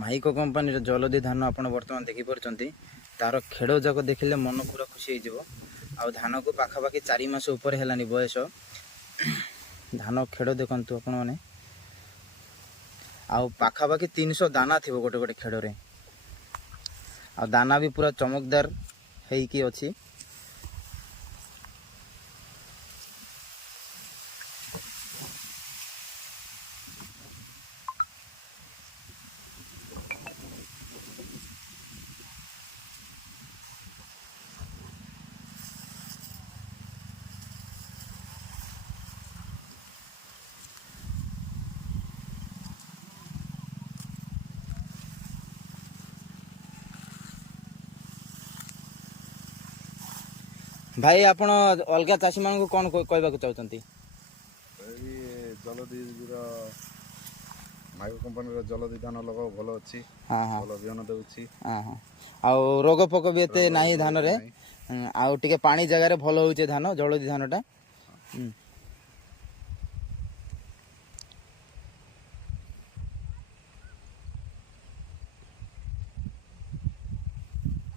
ମାଇକ କମ୍ପାନୀର ଜଲଦି ଧାନ ଆପଣ ବର୍ତ୍ତମାନ ଦେଖିପାରୁଛନ୍ତି। ତାର ଖେଡ଼ ଯାକ ଦେଖିଲେ ମନ ପୁରା ଖୁସି ହେଇଯିବ। ଆଉ ଧାନକୁ ପାଖାପାଖି 4 ମାସ ଉପରେ ହେଲାନି ବୟସ। ଧାନ ଖେଡ଼ ଦେଖନ୍ତୁ ଆପଣମାନେ। ଆଉ ପାଖାପାଖି 300 ଦାନା ଥିବ ଗୋଟେ ଗୋଟେ ଖେଡ଼ରେ। ଆଉ ଦାନା ବି ପୁରା ଚମକଦାର ହେଇକି ଅଛି। ଭାଇ ଆପଣ ଅଲଗା ଚାଷୀମାନଙ୍କୁ କ'ଣ କହିବାକୁ ଚାହୁଁଛନ୍ତି? ଏଇ ଜଲଦିର ମାଇକ କମ୍ପାନୀର ଜଲଦି ଧାନ ଲଗାଉ ଭଲ ଅଛି। ଭଲ ବିହନ ଦେଉଛି। ଆଉ ରୋଗ ପୋକ ବି ଏତେ ନାହିଁ ଧାନରେ। ଆଉ ଟିକେ ପାଣି ଜାଗାରେ ଭଲ ହେଉଛି ଧାନ, ଜଳଦି ଧାନଟା।